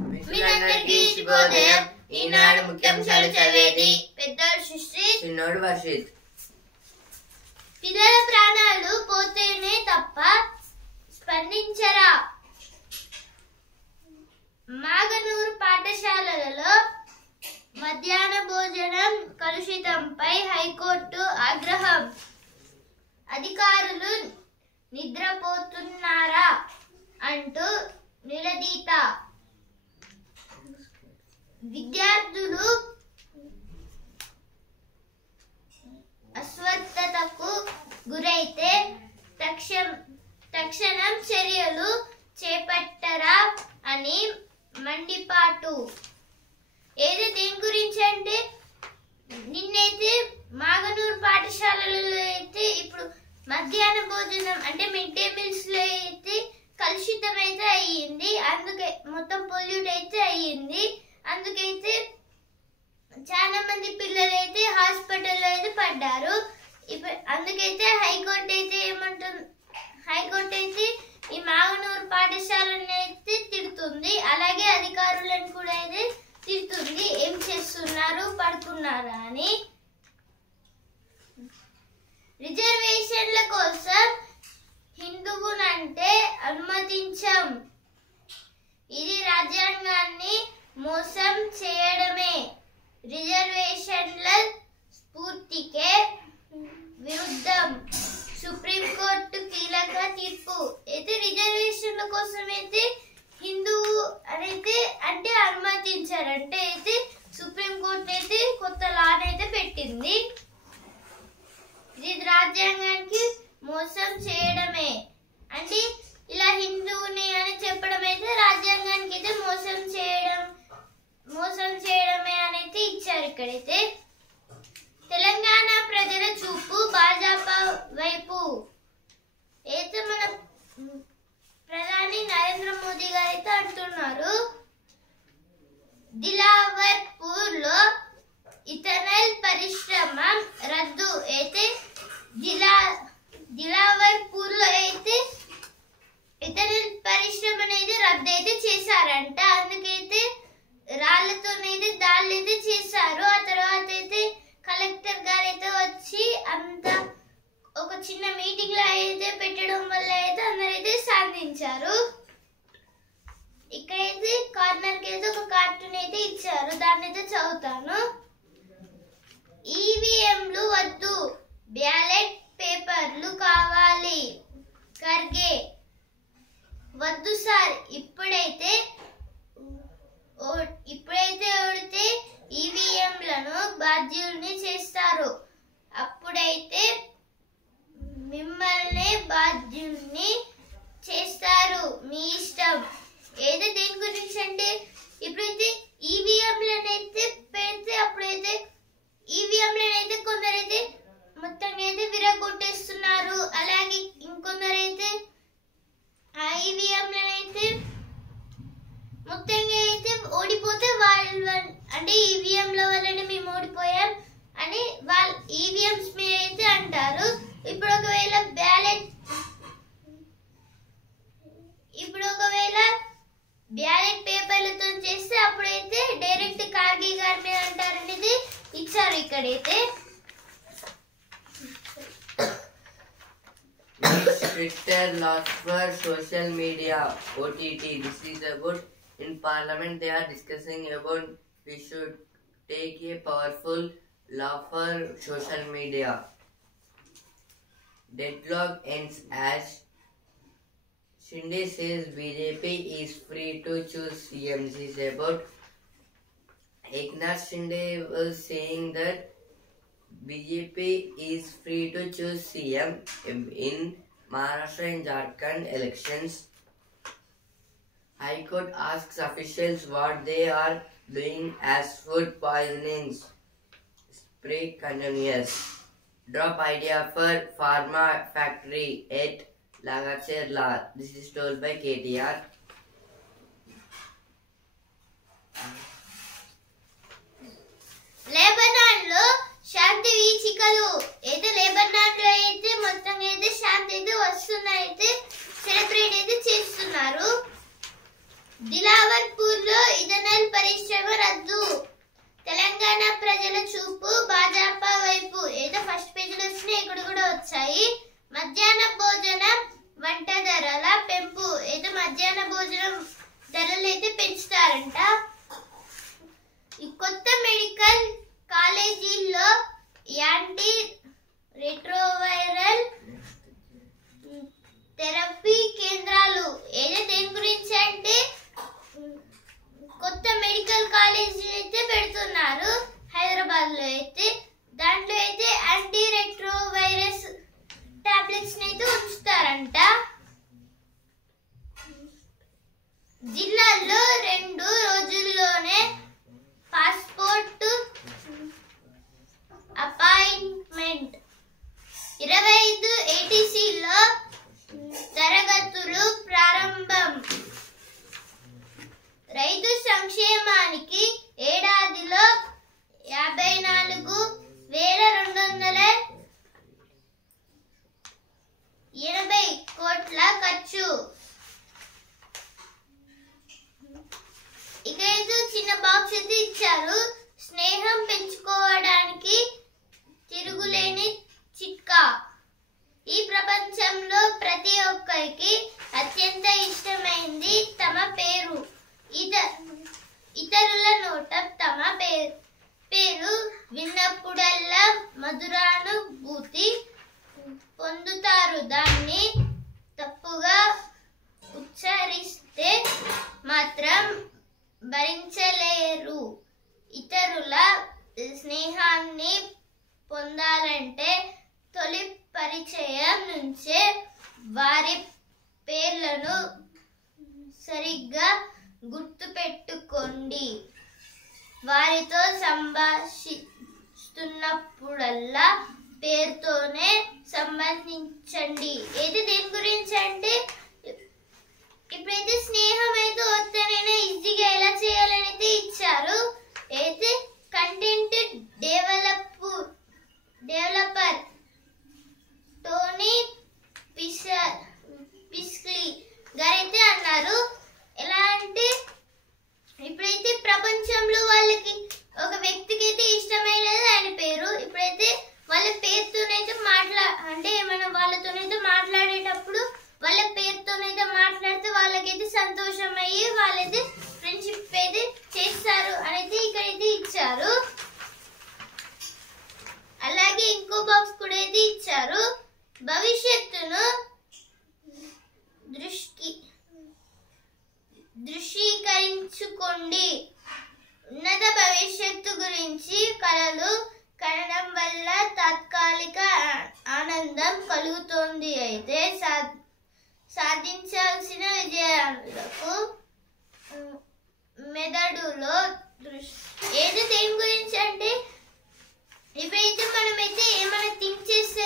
మీరందరికీ శుభోదయం. ఈనాడు ముఖ్యాంశాలు చదివేది పెద్దలు సృష్టి, చిన్నోడు వర్షిత్. పిల్లల ప్రాణాలు పోతేనే తప్ప స్పందించరా? మాగనూరు పాఠశాలలలో మధ్యాహ్న భోజనం కలుషితంపై హైకోర్టు ఆగ్రహం. అధికారులు నిద్రపోతున్నారా అంటూ నిలదీత. విద్యార్థులు అస్వస్థతకు గురైతే తక్షణం చర్యలు చేపట్టరా అని మండిపాటు. ఏది దేని గురించి అంటే, నిన్నైతే మాగనూరు పాఠశాలలో అయితే ఇప్పుడు మధ్యాహ్న భోజనం అంటే మిడ్ డే మీల్స్ లో అయితే కలుషితం అయితే అయ్యింది. అందుకే మొత్తం పొల్యూట్ అయితే అయ్యింది. అందుకైతే చాలా మంది పిల్లలు అయితే హాస్పిటల్లో అయితే పడ్డారు. అందుకైతే హైకోర్టు అయితే ఈ మాగనూరు పాఠశాలను అయితే తిడుతుంది. అలాగే అధికారులను కూడా అయితే తిడుతుంది. ఏం చేస్తున్నారు, పడుకున్నారా అని. రిజర్వేషన్ల కోసం హిందువునంటే అనుమతించం. ఇది రాజ్యాంగాన్ని మోసం చేయడమే. రిజర్వేషన్ల స్ఫూర్తికే విరుద్ధం. సుప్రీంకోర్టు కీలక తీర్పు. అయితే రిజర్వేషన్ల కోసం అయితే హిందువు అయితే అంటే అనుమతించారంటే అయితే సుప్రీంకోర్టు అయితే కొత్త లాన్ అయితే పెట్టింది. ఇది రాజ్యాంగానికి మోసం చేయడమే. అంటే ఇలా హిందువుని అని చెప్పడం అయితే రాజ్యాంగానికి అయితే మోసం చేయడమే అనేది ఇచ్చారు. ఇక్కడైతే తెలంగాణ ప్రజల చూపు భాజపా వైపు. అయితే మన ప్రధాని నరేంద్ర మోదీ గారు అయితే అంటున్నారు, దిలావర్పూర్ లో ఇథనాల్ పరిశ్రమ రద్దు. అయితే దిలావర్పూర్ లో అయితే ఇథనాల్ పరిశ్రమ అనేది రద్దు అయితే చేశారంట. అందుకైతే రాళ్లతోనైతే దాడులు అయితే చేశారు. ఆ తర్వాత అయితే కలెక్టర్ గారు అయితే వచ్చి అంతా ఒక చిన్న మీటింగ్ లో అయితే పెట్టడం వల్ల అయితే అందరైతే శాంతించారు. ఇక్కడైతే కార్నర్ కి అయితే ఒక కార్టూన్ అయితే ఇచ్చారు, దాన్ని అయితే చదువుతాను. ఈవీఎంలు వద్దు, బ్యాలెట్ పేపర్లు కావాలి. ఖర్గే. వద్దు సార్, ఇప్పుడైతే ఓడితే ఈవీఎంలను బాధ్యుల్ని చేస్తారు. అప్పుడైతే మిమ్మల్ని బాధ్యుల్ని చేస్తారు. మీ ఇష్టం. ఏదో దేని గురించి అంటే, ఇప్పుడైతే ఈవీఎంలను అయితే పెడితే అప్పుడైతే ఈవీఎంలను అయితే కొందరైతే మొత్తంగా అయితే విరగొట్టేస్తున్నారు. అలాగే ఇంకొందరైతే ఆ ఈవీఎంలను అయితే మొత్తంగా అయితే ఓడిపోతే వాళ్ళు అంటే ఈవీఎంల వల్లనే మేము ఓడిపోయాం అని వాళ్ళు ఈవీఎంస్ మీద అయితే అంటారు. ఇప్పుడు ఒకవేళ బ్యాలెట్ పేపర్లతో చేస్తే అప్పుడైతే డైరెక్ట్ ఖార్గే గారి మీద అంటారనేది ఇచ్చారు ఇక్కడైతే. Stricter laws for social media, OTT. This is about in Parliament they are discussing about we should take a powerful law for social media. Deadlock ends as Shinde says BJP is free to choose CM. This is about Eknath Shinde was saying that BJP is free to choose CM in Maharashtra and Jharkhand elections. High Court asks officials what they are doing as food poisonings spread continues. Drop idea for pharma factory at Lagacherla. This is told by KTR. Lebanon లో శాంతి వీచికలు. అయితే Lebanon లో అయితే మొత్తం అయితే శాంతి అయితే వస్తున్నాయి, అయితే celebrate అయితే చేస్తున్నారు. దిలావర్పూర్ లో కొత్త మెడికల్ కాలేజ్ అయితే పెడుతున్నారు హైదరాబాద్ లో అయితే. దాంట్లో అయితే యాంటీ రెట్రో వైరస్ టాబ్లెట్స్ అయితే ఉంచుతారంట. జిల్లాల్లో 2 రోజుల్లోనే పాస్పోర్ట్ అపాయింట్మెంట్. 25 ATCలో తరగతులు ప్రారంభం. రైతు సంక్షేమానికి ఏడాదిలో 54,280 కోట్ల ఖర్చు. ఇక ఇది చిన్న బాక్స్ అయితే ఇచ్చారు. స్నేహం పెంచుకోవడానికి తిరుగులేని చిట్కా. ఈ ప్రపంచంలో ప్రతి ఒక్కరికి అత్యంత ఇష్టమైంది తమ పేరు. ఇతరుల నోట తమ పేరు విన్నప్పుడల్లా మధురానుభూతి పొందుతారు. దాన్ని తప్పుగా ఉచ్చరిస్తే మాత్రం భరించలేరు. ఇతరుల స్నేహాన్ని పొందాలంటే తొలి పరిచయం నుంచే వారి పేర్లను సరిగ్గా గుర్తుపెట్టుకోండి. వారితో సంభాషిస్తున్నప్పుడల్లా పేరుతోనే సంబంధించండి. ఏది దేని గురించి అంటే ఇప్పుడైతే స్నేహం అయితే వస్తేనైనా ఈజీగా ఎలా చేయాలని అయితే ఇచ్చారు. అయితే కంటెంట్ డెవలపర్ టోనీ పిస్క్లీ గారైతే అన్నారు. ఎలా అంటే ఇప్పుడైతే ప్రపంచంలో వాళ్ళకి ఒక వ్యక్తికి అయితే ఇష్టమైనది ఆయన పేరు. ఇప్పుడైతే వాళ్ళ పేరుతోనైతే అంటే మనం వాళ్ళతోనైతే మాట్లాడేటప్పుడు వాళ్ళ పేరుతోనైతే మాట్లాడితే వాళ్ళకైతే సంతోషం అయ్యి వాళ్ళైతే ఫ్రెండ్షిప్ అయితే చేస్తారు అనేది ఇక్కడైతే ఇచ్చారు. అలాగే ఇంకో బాక్స్ కూడా అయితే ఇచ్చారు. భవిష్యత్తును దృశ్యీకరించుకోండి. ఉన్నత భవిష్యత్తు గురించి కలలు కనడం వల్ల తాత్కాలిక ఆనందం కలుగుతుంది. అయితే సాధించాల్సిన విజయాలకు మెదడులో ఏది దేని గురించి అంటే ఇప్పుడైతే మనమైతే ఏమైనా థింక్ చేస్తే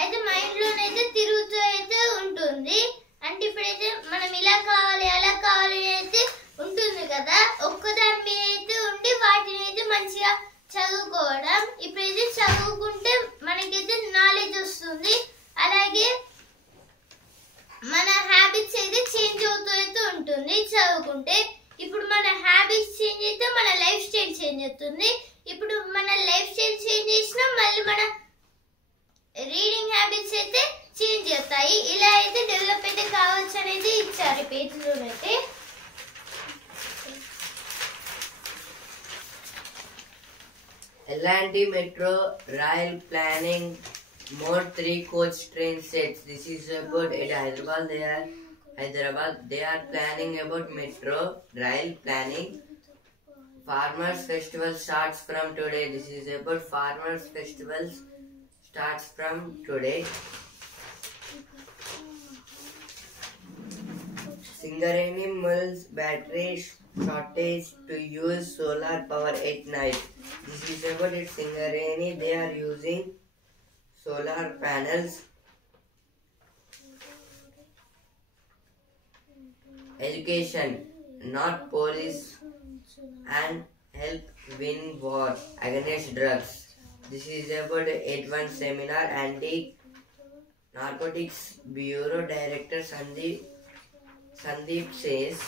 అయితే మైండ్ లోనైతే తిరుగుతూ అయితే ఉంటుంది. అంటే ఇప్పుడైతే మనం ఇలా కావాలి అలా కావాలి అయితే ఉంటుంది కదా, ఒక్కదాని మీద అయితే ఉండి వాటిని అయితే మంచిగా చదువుకోవడం. ఇప్పుడైతే చదువుకుంటే మనకైతే నాలెడ్జ్ వస్తుంది. అలాగే మన హ్యాబిట్స్ అయితే చేంజ్ అవుతూ అయితే ఉంటుంది చదువుకుంటే. ఇప్పుడు మన హ్యాబిట్స్ చేంజ్ అయితే మన లైఫ్ స్టైల్ చేంజ్ అవుతుంది. ఇప్పుడు మన లైఫ్ స్టైల్ చేంజ్ చేసినా మళ్ళీ మన రీడింగ్ హ్యాబిట్స్ అయితే చేంజ్ అవుతాయి. ఇలా అయితే డెవలప్ అయితే కావచ్చు అనేది ఇచ్చారు పేజీలోనైతే. L&T Metro Rail planning more 3 coach train sets. This is about at Hyderabad. They are planning about metro rail planning. Farmers Festival starts from today. This is about Farmers Festivals starts from today. Singareni Mills battery shortage to use solar power at night. This is about it. Singareni, they are using solar panels. Education, not police, and help win war against drugs. This is about 81 seminar. Anti-Narcotics Bureau Director Sandeep says.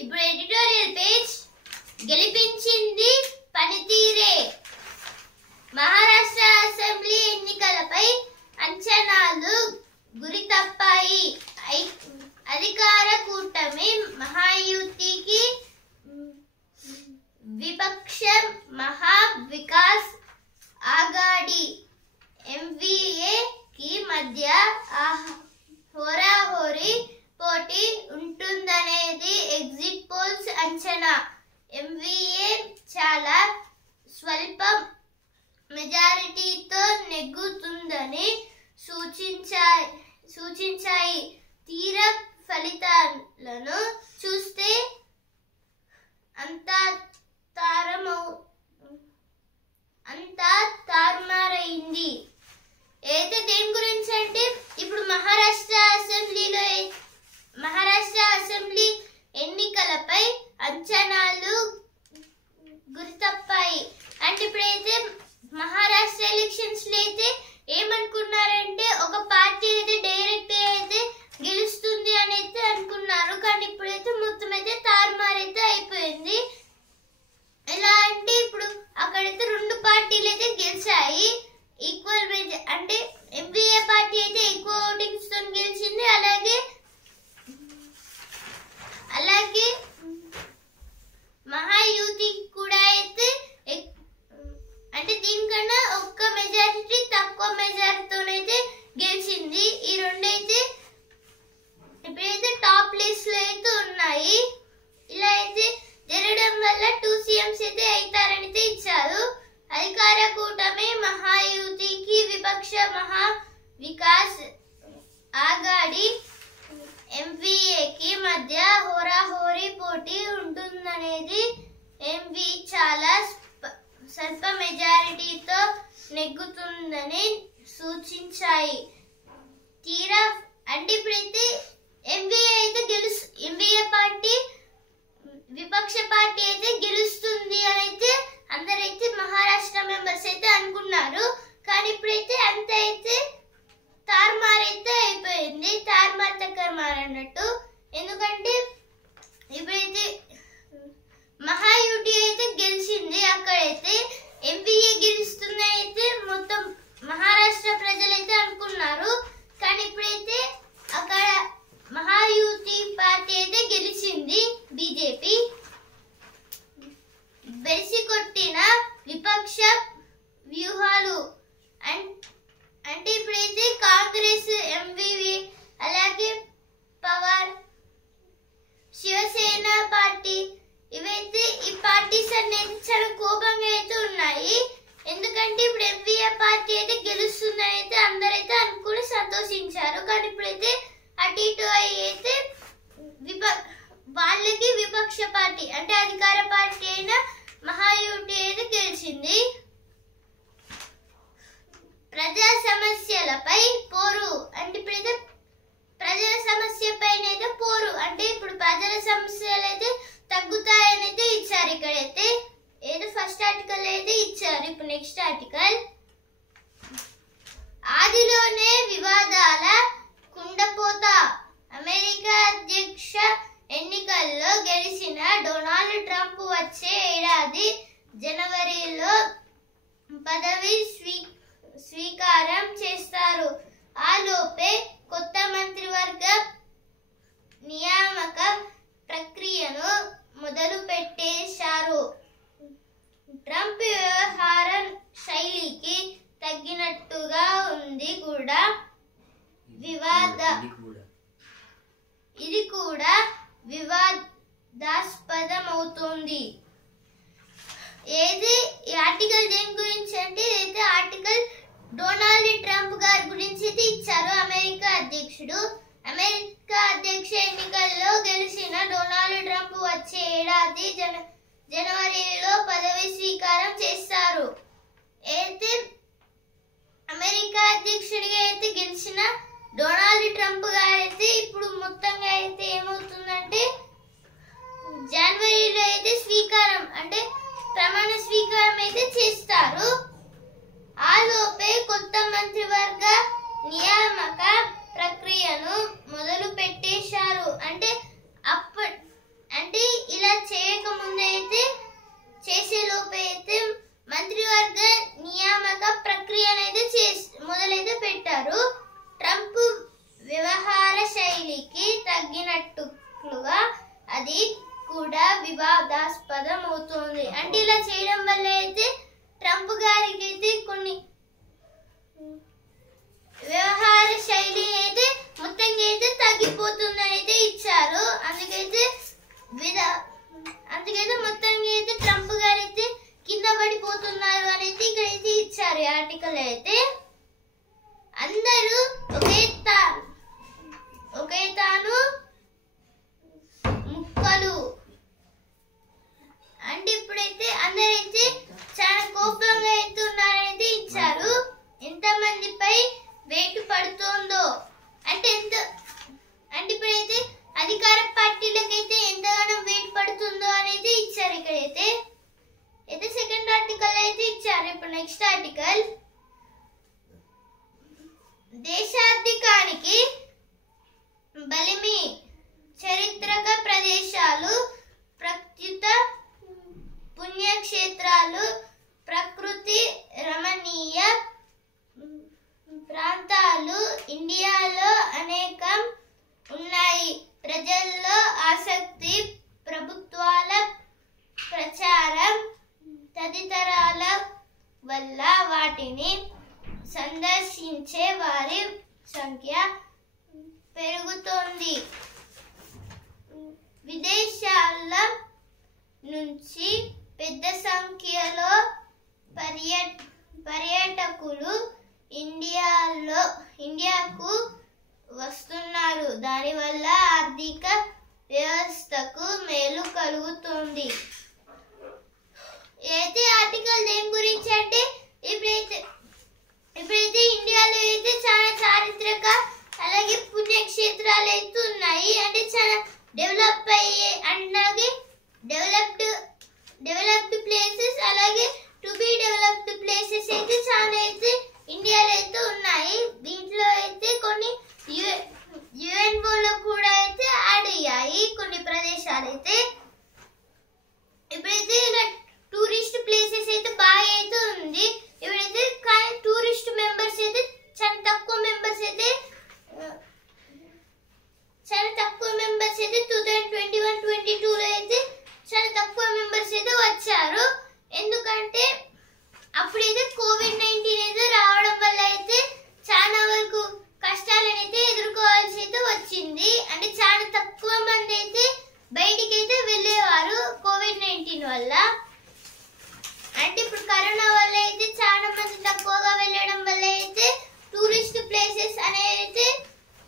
ఇప్పుడు editorial page గెలిపించింది పనితీరే. Maharashtra assembly ఎన్నికలపై అంచనాలు గురి తప్పాయి. అధికార కూటమి మహాయుతికి విపక్షం మహా Vikas ఆఘాడి MVA కి మధ్య హోరాహోరీ మధ్య హోరాహోరీ పోటీ ఉంటుందనేది ఎంవి చాలా స్వల్ప మెజారిటీతో నెగ్గుతుందని సూచించాయి. తీరా అంటే ఇప్పుడైతే ఎంవిఏ పార్టీ విపక్ష పార్టీ అయితే గెలుస్తుంది అని అయితే అందరైతే మహారాష్ట్ర మెంబర్స్ అయితే అనుకున్నారు. కానీ ఇప్పుడైతే అంత అయితే తారుమారైతే అయిపోయింది, తారుమార్ తక్కర్మార్ అన్నట్టు. ఎందుకంటే ఇప్పుడైతే మహాయుటి అయితే గెలిచింది, అక్కడైతే ఎంవిఏ గెలుస్తుంది అయితే మొత్తం మహారాష్ట్ర ప్రజలైతే అనుకున్నారు. కానీ ఇప్పుడైతే అక్కడ మహాయుతి పార్టీ అయితే గెలిచింది, బీజేపీ. బెరిసి కొట్టిన విపక్ష వ్యూహాలు అంటే ఇప్పుడైతే కాంగ్రెస్, ఎంవివి, అలాగే పవార్, శివసేన పార్టీ, ఇవైతే ఈ పార్టీస్ అనేది చాలా కోపంగా అయితే ఉన్నాయి. ఎందుకంటే ఇప్పుడు ఎంవిఏ పార్టీ అయితే గెలుస్తుందని అయితే అందరైతే అనుకుని సంతోషించారు. కానీ ఇప్పుడైతే అటు ఇటు అయితే వాళ్ళకి విపక్ష పార్టీ అంటే అధికార పార్టీ అయిన మహాయుటి అయితే గెలిచింది. ప్రజా సమస్యలపై పోరు అంటే ఇప్పుడైతే ప్రజల సమస్య పైన అయితే పోరు అంటే ఇప్పుడు ప్రజల సమస్యలు అయితే తగ్గుతాయని అయితే ఇచ్చారు. ఇక్కడైతే ఏదో ఫస్ట్ ఆర్టికల్ అయితే ఇచ్చారు. ఇప్పుడు నెక్స్ట్ ఆర్టికల్, ఆదిలోనే వివాదాల కుండపోత. అమెరికా అధ్యక్ష ఎన్నికల్లో గెలిచిన డొనాల్డ్ ట్రంప్ వచ్చే ఏడాది జనవరిలో పదవి స్వీకారం చేస్తారు. ఆ లోపే కొత్త మంత్రివర్గ నియామక ప్రక్రియను మొదలు పెట్టేశారు. ట్రంప్ వ్యవహార శైలికి తగ్గినట్టుగా ఉంది కూడా ఇది కూడా వివాదాస్పదమవుతుంది. ఏది ఈ ఆర్టికల్ దేని గురించి అంటే అయితే ఆర్టికల్ డొనాల్డ్ ట్రంప్ గారి గురించి అయితే ఇచ్చారు. అమెరికా అధ్యక్షుడు. అమెరికా అధ్యక్ష ఎన్నికల్లో గెలిచిన డొనాల్డ్ ట్రంప్ వచ్చే ఏడాది జనవరిలో పదవి స్వీకారం చేస్తారు. అయితే అమెరికా అధ్యక్షుడిగా అయితే గెలిచిన డొనాల్డ్ ట్రంప్ గారు అయితే ఇప్పుడు మొత్తంగా అయితే ఏమవుతుందంటే జనవరిలో అయితే స్వీకారం అంటే ప్రమాణ స్వీకారం అయితే చేస్తారు. ఆ లోపే కొత్త మంత్రివర్గ నియామక ప్రక్రియను మొదలు పెట్టేశారు. అంటే ఇలా చేయక ముందు అయితే చేసే లోపే అయితే మంత్రివర్గ నియామక ప్రక్రియనైతే మొదలైతే పెట్టారు. ట్రంప్ వ్యవహార శైలికి తగ్గినట్టుగా అది కూడా వివాదాస్పదం అవుతుంది. అంటే ఇలా చేయడం వల్ల అయితే ట్రంప్ గారికి అయితే కొన్ని వ్యవహార శైలి అయితే మొత్తంగా అయితే తగ్గిపోతుందని అయితే ఇచ్చారు. అందుకైతే మొత్తంగా అయితే ట్రంప్ గారు అయితే కింద పడిపోతున్నారు అని అయితే ఇక్కడైతే ఇచ్చారు. ఈ ఆర్టికల్ అయితే అందరూ ఒకే తాను ముక్కలు అంటే ఇప్పుడైతే అందరైతే చాలా కోపంగా అయితే ఉన్నారనేది ఇచ్చారు. ఎంతమందిపై వెయిట్ పడుతుందో అంటే ఇప్పుడైతే అధికార పార్టీలకైతే ఎంతగానో వెయిట్ పడుతుందో అనేది ఇచ్చారు. ఇక్కడైతే సెకండ్ ఆర్టికల్ అయితే ఇచ్చారు. ఇప్పుడు నెక్స్ట్ ఆర్టికల్, దేశాధికానికి బలిమి చారిత్రక ప్రదేశాలు, ప్రత్యుత పుణ్యక్షేత్రాలు, ప్రకృతి రమణీయ ప్రాంతాలు ఇండియాలో అనేకం ఉన్నాయి. ప్రజల్లో ఆసక్తి, ప్రభుత్వాల ప్రచారం తదితరాల వల్ల వాటిని సందర్శించే వారి సంఖ్య పెరుగుతోంది. విదేశాల నుంచి పెద్ద సంఖ్యలో పర్యాటకులు ఇండియాకు వస్తున్నారు. దానివల్ల ఆర్థిక వ్యవస్థకు మేలు కలుగుతుంది. అయితే ఆర్టికల్ దేని గురించి అంటే ఇప్పుడైతే ఇండియాలో అయితే చాలా చారిత్రక అలాగే పుణ్యక్షేత్రాలు అయితే ఉన్నాయి. అంటే చాలా డెవలప్ అయ్యే అలాగే డెవలప్డ్ ప్లేసెస్ అలాగే టు బి డెవలప్డ్ ప్లేసెస్ అయితే చాలా అయితే ఇండియాలో అయితే ఉన్నాయి. దీంట్లో అయితే కొన్ని యుఎన్ఓలో కూడా అయితే యాడ్ అయ్యాయి కొన్ని ప్రదేశాలు అయితే. ఇప్పుడైతే ఇలా టూరిస్ట్ ప్లేసెస్ అయితే బాగా అయితే ఉంది. ఇప్పుడైతే కానీ టూరిస్ట్ మెంబర్స్ అయితే చాలా తక్కువ మెంబర్స్ అయితే 2021-22లో అయితే చాలా తక్కువ మెంబర్స్ అయితే వచ్చారు. ఎందుకంటే అప్పుడైతే కోవిడ్-19 అయితే రావడం వల్ల అయితే చాలా వరకు కష్టాలను అయితే ఎదుర్కోవాల్సి అయితే వచ్చింది. అంటే చాలా తక్కువ మంది అయితే బయటికి అయితే వెళ్ళేవారు కోవిడ్-19 వల్ల. అంటే ఇప్పుడు కరోనా వల్ల అయితే చాలా మంది తక్కువగా వెళ్ళడం వల్ల అయితే టూరిస్ట్ ప్లేసెస్ అనేవి అయితే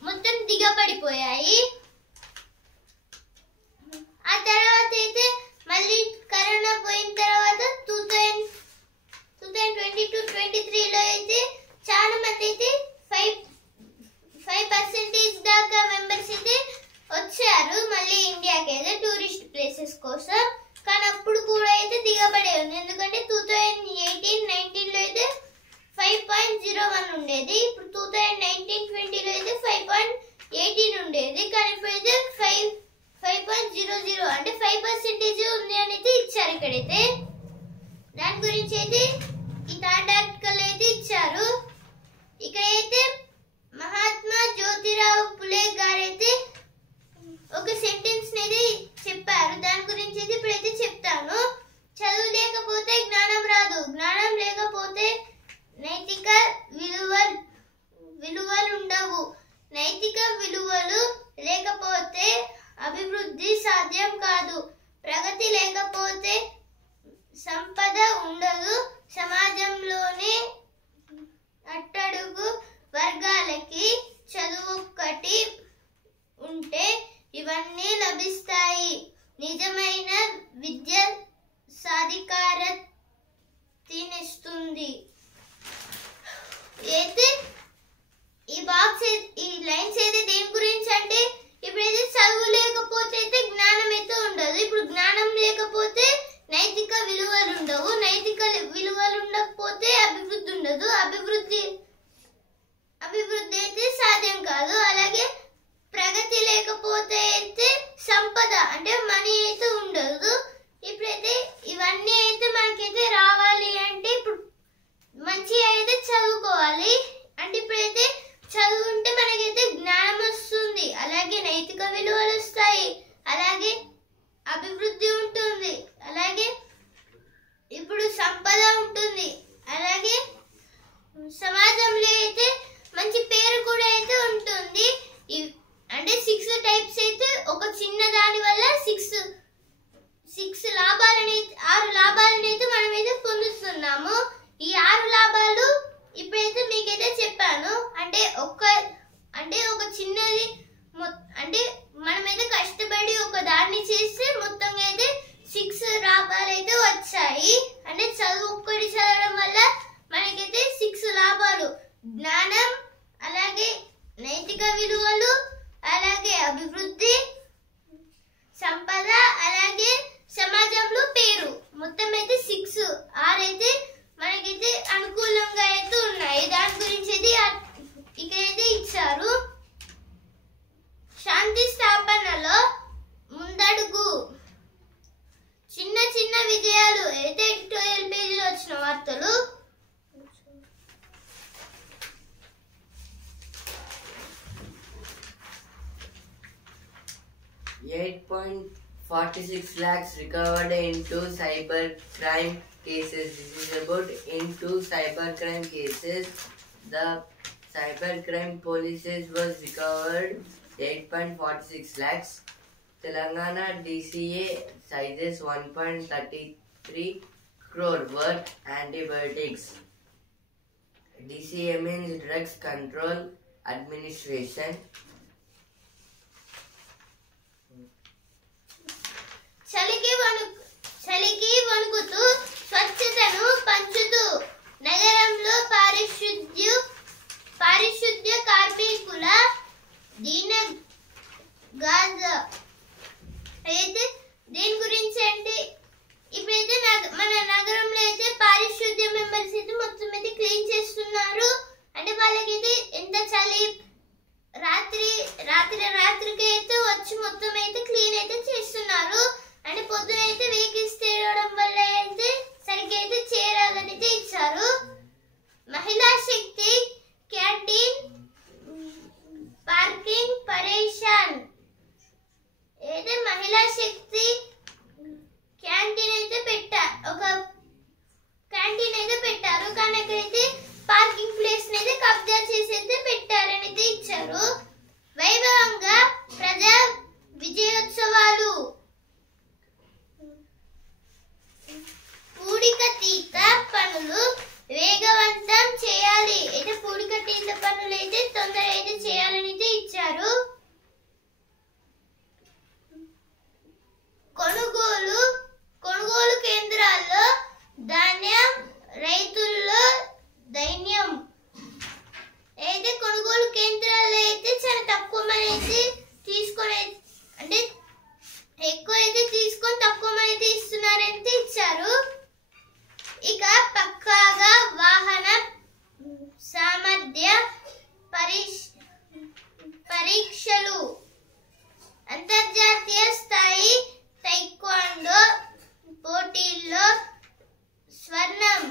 మొత్తం దిగబడిపోయాయి. ఆ తర్వాత అయితే మళ్ళీ కరోనా పోయిన తర్వాత 2022-23లో అయితే చాలా మంది అయితే 5% దాకా మెంబర్స్ అయితే వచ్చారు మళ్ళీ ఇండియాకి అయితే టూరిస్ట్ ప్లేసెస్ కోసం. కానీ అప్పుడు కూడా అయితే దిగబడే ఉంది. ఎందుకంటే 2018-19లో అయితే 5.01 ఉండేది. ఇప్పుడు 2019-20లో అయితే 5.18 ఉండేది. కానీ ఇప్పుడైతే 5.00 అంటే 5% ఉంది అని అయితే ఇచ్చారు ఇక్కడైతే. దాని గురించి అయితే ఈ థర్డ్ ఆర్టికల్ అయితే ఇచ్చారు. ఇక్కడైతే మహాత్మా జ్యోతిరావు పులే గారైతే ఒక సెంటెన్స్ అనేది చెప్పారు. దాని గురించి అయితే ఇప్పుడైతే చెప్తాను. చదువు లేకపోతే జ్ఞానం రాదు, జ్ఞానం లేకపోతే నైతిక విలువలు ఉండవు, నైతిక విలువలు లేకపోతే అభివృద్ధి సాధ్యం కాదు, ప్రగతి లేకపోతే సంపద ఉండదు, సమాజంలోనే అట్టడుగు వర్గాలకి చదువొక్కటి ఉంటే ఇవన్నీ లభిస్తాయి. నిజమైన విద్య సాధికారతనిస్తుంది. అయితే ఈ లైన్స్ అయితే దేని గురించి అంటే ఇప్పుడైతే చదువు లేకపోతే అయితే జ్ఞానం అయితే ఉండదు. ఇప్పుడు జ్ఞానం లేకపోతే నైతిక విలువలు ఉండవు, నైతిక విలువలు ఉండకపోతే అభివృద్ధి ఉండదు, అభివృద్ధి అయితే సాధ్యం కాదు. అలాగే ప్రగతి లేకపోతే అయితే సంపద అంటే మనీ అయితే ఉండదు. ఇప్పుడైతే ఇవన్నీ అయితే మనకైతే రావాలి అంటే ఇప్పుడు మంచిగా అయితే చదువుకోవాలి. అంటే ఇప్పుడైతే చదువుంటే మనకైతే జ్ఞానం వస్తుంది, అలాగే నైతిక విలువలు వస్తాయి, అలాగే అభివృద్ధి ఉంటుంది, అలాగే ఇప్పుడు సంపద ఉంటుంది, అలాగే సమాజంలో అయితే మంచి పేరు కూడా అయితే ఉంటుంది. అంటే 6 టైప్స్ అయితే ఒక చిన్న దాని వల్ల 6 లాభాలని 6 లాభాలను అయితే మనమైతే పొందుతున్నాము. ఈ 6 లాభాలు ఇప్పుడైతే మీకైతే చెప్పాను. అంటే ఒక చిన్నది అంటే మనమైతే కష్టపడి ఒక దాన్ని చేస్తే మొత్తం అయితే 6 లాభాలు అయితే వచ్చాయి. అంటే చదువు ఒక్కటి చదవడం వల్ల మనకైతే 6 లాభాలు, జ్ఞానం, అలాగే నైతిక విలువలు, అలాగే అభివృద్ధి, సంపద, అలాగే సమాజంలో పేరు, మొత్తం అయితే 6 అయితే మనకైతే అనుకూలంగా అయితే ఉన్నాయి. దాని గురించి అయితే ఇక్కడైతే ఇచ్చారు. శాంతి స్థాపనలో ముందడుగు, చిన్న చిన్న విజయాలు అయితే ఎడిటోరియల్ పేజీలో వచ్చిన వార్తలు. 8.46 lakhs recovered into cybercrime cases. This is about into cybercrime cases. The cybercrime policies was recovered 8.46 lakhs. Telangana DCA sizes 1.33 crore worth antibiotics. DCA means Drugs Control Administration. అయితే దేని గురించి అంటే ఇప్పుడైతే మన నగరంలో అయితే పారిశుద్ధ్య మెంబర్స్ అయితే మొత్తం అయితే క్లీన్ చేస్తున్నారు. అంటే వాళ్ళకైతే ఎంత చలి రాత్రికి అయితే వచ్చి మొత్తం అయితే క్లీన్ అయితే చేస్తున్నారు. అంటే పొద్దున అయితే వెహికల్స్ తిరగడం వల్ల అయితే సరిగ్గా అయితే చేరాలని అయితే ఇచ్చారు. మహిళా శక్తి క్యాంటీన్ పార్కింగ్ పరేషాన్ అయితే మహిళా శక్తి క్యాంటీన్ అయితే ఒక క్యాంటీన్ అయితే పెట్టారు. కానీ అక్కడైతే పార్కింగ్ ప్లేస్ అయితే కబ్జా చేసి అయితే పెట్టారని అయితే ఇచ్చారు. వైభవంగా ప్రజా విజయోత్సవాలు పూడికతీత పనులు వేగవంతం చేయాలి. అయితే పూడికతీత పనులు అయితే తొందరగా అయితే చేయాలని అయితే ఇచ్చారు. కొనుగోలు కేంద్రాల్లో ధాన్యం రైతుల్లో ధైర్యం అయితే కొనుగోలు కేంద్రాల్లో అయితే చాలా తక్కువ మనీ అయితే తీసుకొని అంటే ఎక్కువ అయితే తీసుకొని తక్కువ మనీ అయితే ఇస్తున్నారంటే ఇచ్చారు. ఇక పక్కాగా వాహన సామర్థ్య పరీక్షలు అంతర్జాతీయ స్థాయి తైక్వాండో పోటీల్లో స్వర్ణం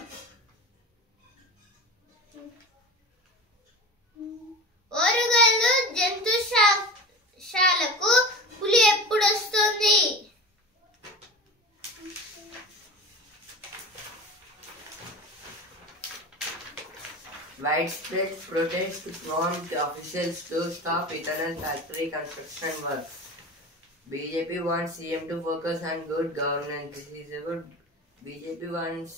ఓరుగల్లు జంతుశాలకు పులి ఎప్పుడు వస్తుంది? Widespread protest prompted officials to stop ethanol factory construction work. BJP wants CM to focus on good governance. This is about BJP wants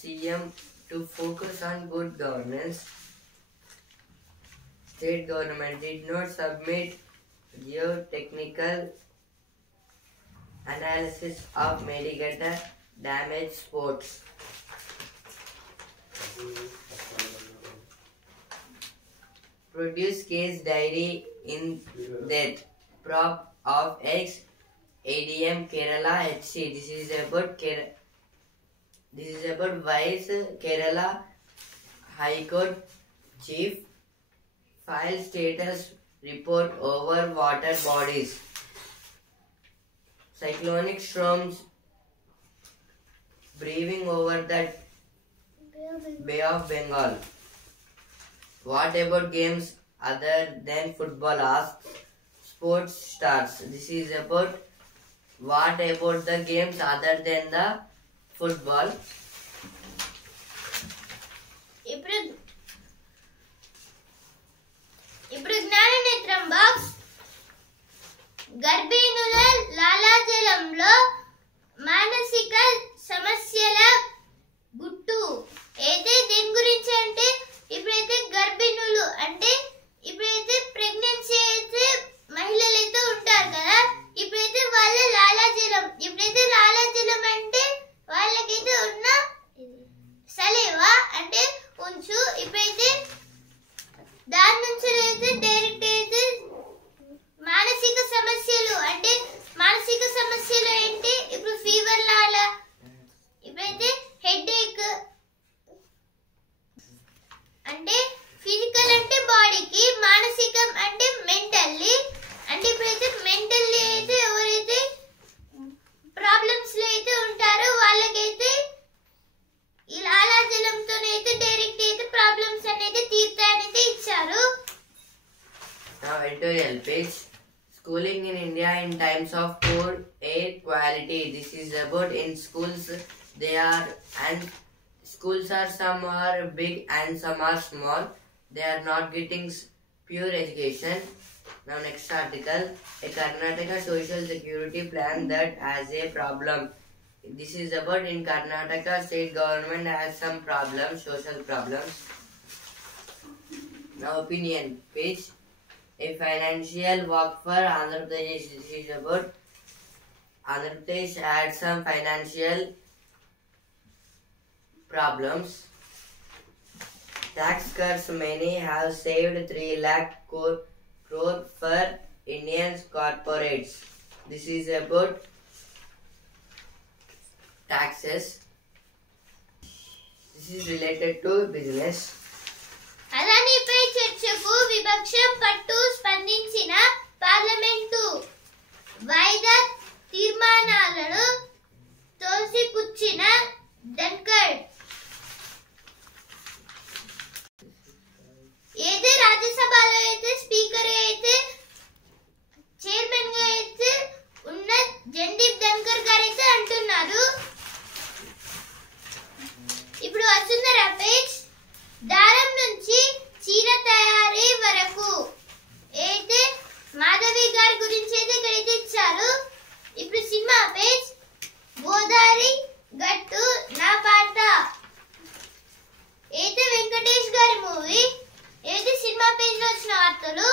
CM to focus on good governance. State government did not submit geotechnical analysis of Medigata damaged sports. Produce case diary in death prop of ex ADM Kerala HC. This is about Vice Kerala High Court Chief file status report over water bodies. Cyclonic storms breathing over the Bay of Bengal. What about games other than football? Asks Sports Stars. This is about what about the games other than the football? ఇప్పుడు జ్ఞాననేత్రం box గర్భిణుల లాలాజలంలో మానసిక సమస్యల గుట్టు అయితే దేని గురించి అంటే ఇప్పుడైతే గర్భిణులు అంటే ఇప్పుడైతే ప్రెగ్నెన్సీ అయితే మహిళలు అయితే ఉంటారు కదా, ఇప్పుడైతే వాళ్ళ లాలాజలం అంటే వాళ్ళకైతే ఉన్న సలేవా అంటే ఉంచు ఇప్పుడైతే దాని నుంచి అయితే డైరెక్ట్ అయితే మానసిక సమస్యలు అంటే మానసిక సమస్యలు ఏంటి ఇప్పుడు ఫీవర్ లాలా ఇప్పుడైతే హెడేక్ అంటే ఫిజికల్ అంటే బాడీకి, మానసికం అంటే మెంటల్లీ అంటే ఇప్పుడైతే మెంటల్లీ అయితే ఎవరైతే ప్రాబ్లమ్స్ లో అయితే ఉంటారో వాళ్ళకైతే ఈ లాలాజలంతోనైతే డైరెక్ట్ అయితే ప్రాబ్లమ్స్ అనేది తీర్తానైతే ఇచ్చారు. Now editorial page. Schooling in India in times of poor air quality. This is about in schools. Schools are some are big and some are small. They are not getting pure education. Now next article. A Karnataka social security plan that has a problem. This is about in Karnataka state government has some problems, social problems. Now opinion page. A financial walk for Andhra Pradesh. This is about Andhra Pradesh had some financial problems. Tax cuts many have saved 3 lakh crore for Indian corporates. This is about taxes. This is related to business. అదానిపై చర్చకు విపక్ష పట్టు స్పందించిన parliament వాయిదా తీర్మానాలను తోసిపుచ్చిన ధన్కర్ అయితే రాజ్యసభలో అయితే speaker అయితే chairman గా అయితే ఉన్న జగదీప్ ధన్కర్ గారు అయితే అంటున్నారు. ఇప్పుడు వసుంధర పేజ్ దారం నుంచి చీర తయారీ వరకు అయితే మాధవి గారి గురించి అయితే ఇక్కడైతే ఇచ్చారు. ఇప్పుడు సినిమా పేజ్ గోదావరి గట్టు నా పాట అయితే వెంకటేష్ గారి మూవీ అయితే సినిమా పేజ్ లో వచ్చిన వార్తలు.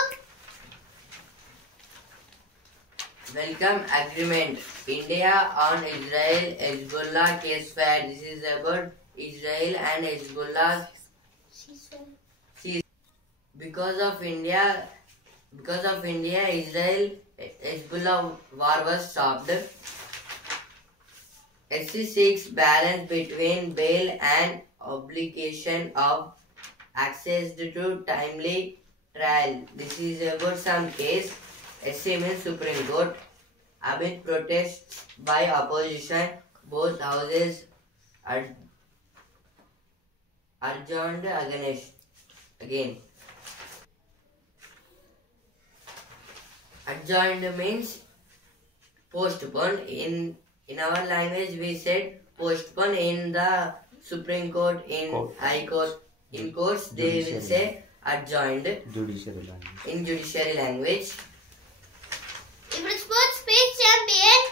Welcome agreement. India on Israel Hezbollah ceasefire. This is about Israel and Hezbollah. Because of India, Israel Hezbollah war was stopped. SC6 balance between bail and obligation of access to timely trial. This is about some case. SC means Supreme Court. Amid protests by opposition, both houses adjourned again. Adjourned means postponed. In our language we said postponed. In the Supreme Court, in High Court, in courts they will say adjourned. In judiciary language. ఇప్పుడు sports page champion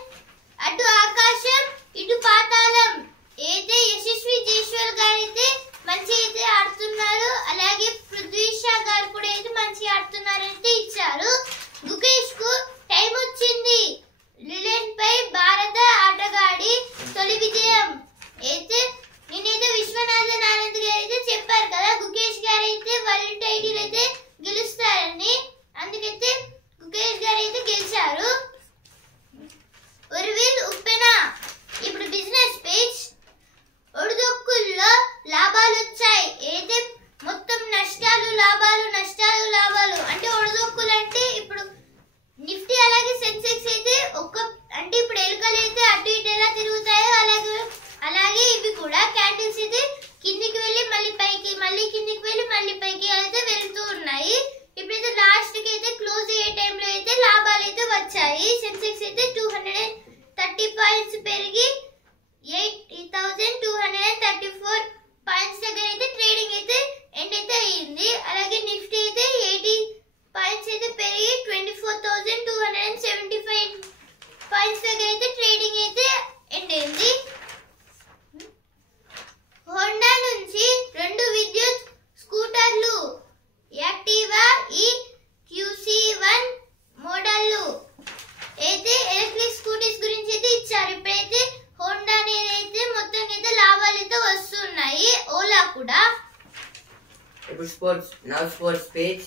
అటు ఆకాశం ఇటు పాతాళం అయితే యశస్వి జైస్వాల్ గారు అయితే మంచి అయితే ఆడుతున్నారు. అలాగే పృథ్వీ షా గారు కూడా అయితే మంచి ఆడుతున్నారంటే ఇచ్చారు. గుకేష్ కు టైం వచ్చింది. రిలయన్స్ పై భారత ఆటగాడి తొలి విజయం అయితే నేనైతే విశ్వనాథన్ ఆనంద్ గారు అయితే చెప్పారు కదా గుకేష్ గారు అయితే వరల్డ్ టైటిల్ అయితే గెలుస్తారని. అందుకైతే గుకేష్ గారు అయితే గెలిచారు. ఉర్విల్ ఉప్పెన ఇప్పుడు బిజినెస్ పేజ్ ఒడిదొక్కుల్లో లాభాలు వచ్చాయి. అయితే మొత్తం నష్టాలు లాభాలు అంటే ఒడిదొక్కులు అంటే ఇప్పుడు నిఫ్టీ అలాగే సెన్సెక్స్ అయితే అంటే ఇప్పుడు ఎలుకలు అయితే అటు ఇటు ఎలా తిరుగుతాయో అలాగే ఇవి కూడా క్యాండిల్స్ అయితే కిందికి వెళ్ళి మళ్ళీ పైకి మళ్ళీ కిందికి వెళ్ళి మళ్ళీ పైకి అయితే వెళ్తూ ఉన్నాయి. ఇప్పుడైతే లాస్ట్ కి అయితే క్లోజ్ అయ్యే టైంలో అయితే లాభాలు అయితే వచ్చాయి. సెన్సెక్స్ అయితే 230 పాయింట్స్ పెరిగి 8234 పాయింట్స్ దగ్గర అయితే ట్రేడింగ్ అయితే ఎండ్ అయితే అయ్యింది. అలాగే నిఫ్టీ అయితే 80 పాయింట్స్ అయితే పెరిగి 24,275 పాయింట్స్ దగ్గర అయితే ట్రేడింగ్ అయితే ఎండ్ అయింది. హోండా నుంచి 2 విద్యుత్ స్కూటర్లు యాక్టివా ఈ QC1 మోడళ్లు అయితే ఎలక్ట్రిక్ స్కూటీస్ గురించి అయితే ఇచ్చారు. ఇప్పుడైతే హోండా అనేది అయితే మొత్తం అయితే లాభాలు అయితే వస్తున్నాయి. ఓలా కూడా. ఇప్పుడు sports page.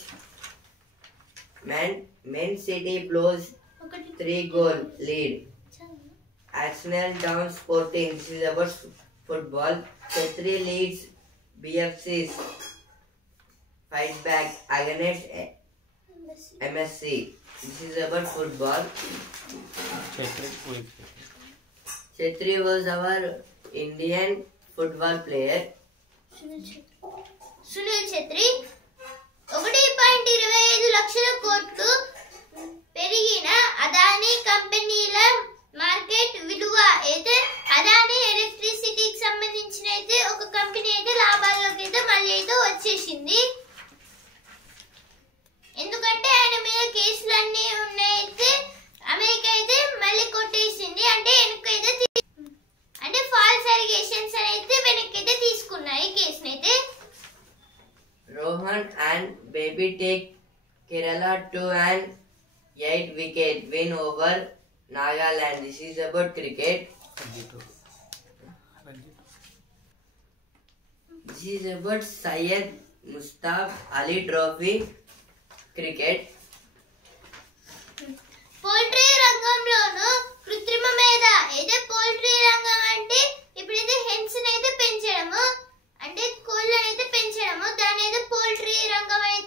Man City blows 3-goal lead. Arsenal down Sporting. This is about football. Chetri leads BFC's fight back against MSC. This is about football. Chetri was our Indian football player. Sunil Chhetri 1.25 లక్షల కోట్లు పెరిగిన అదానీ కంపెనీల market విలువ అయితే అదానీ ఎలక్ట్రిసిటీకి సంబంధించిన అయితే ఒక company అయితే లాభాల్లోకి అయితే మళ్ళీ అయితే వచ్చేసింది. ఎందుకంటే ఆయన మీద కేసులు అన్ని ఉన్నాయితే అమెరికా అయితే మళ్ళీ కొట్టేసింది. అంటే అంటే ఫాల్స్ అలిగేషన్స్ అయితే వెనక్కి తీసుకున్నాయి కేసునైతే. Rohan and Baby take Kerala to an 8-wicket win over Nagaland. This is about cricket. This is about Syed Mustaq Ali Trophy cricket. Poultry రంగంలోనూ పౌల్ట్రీ రంగం అయితే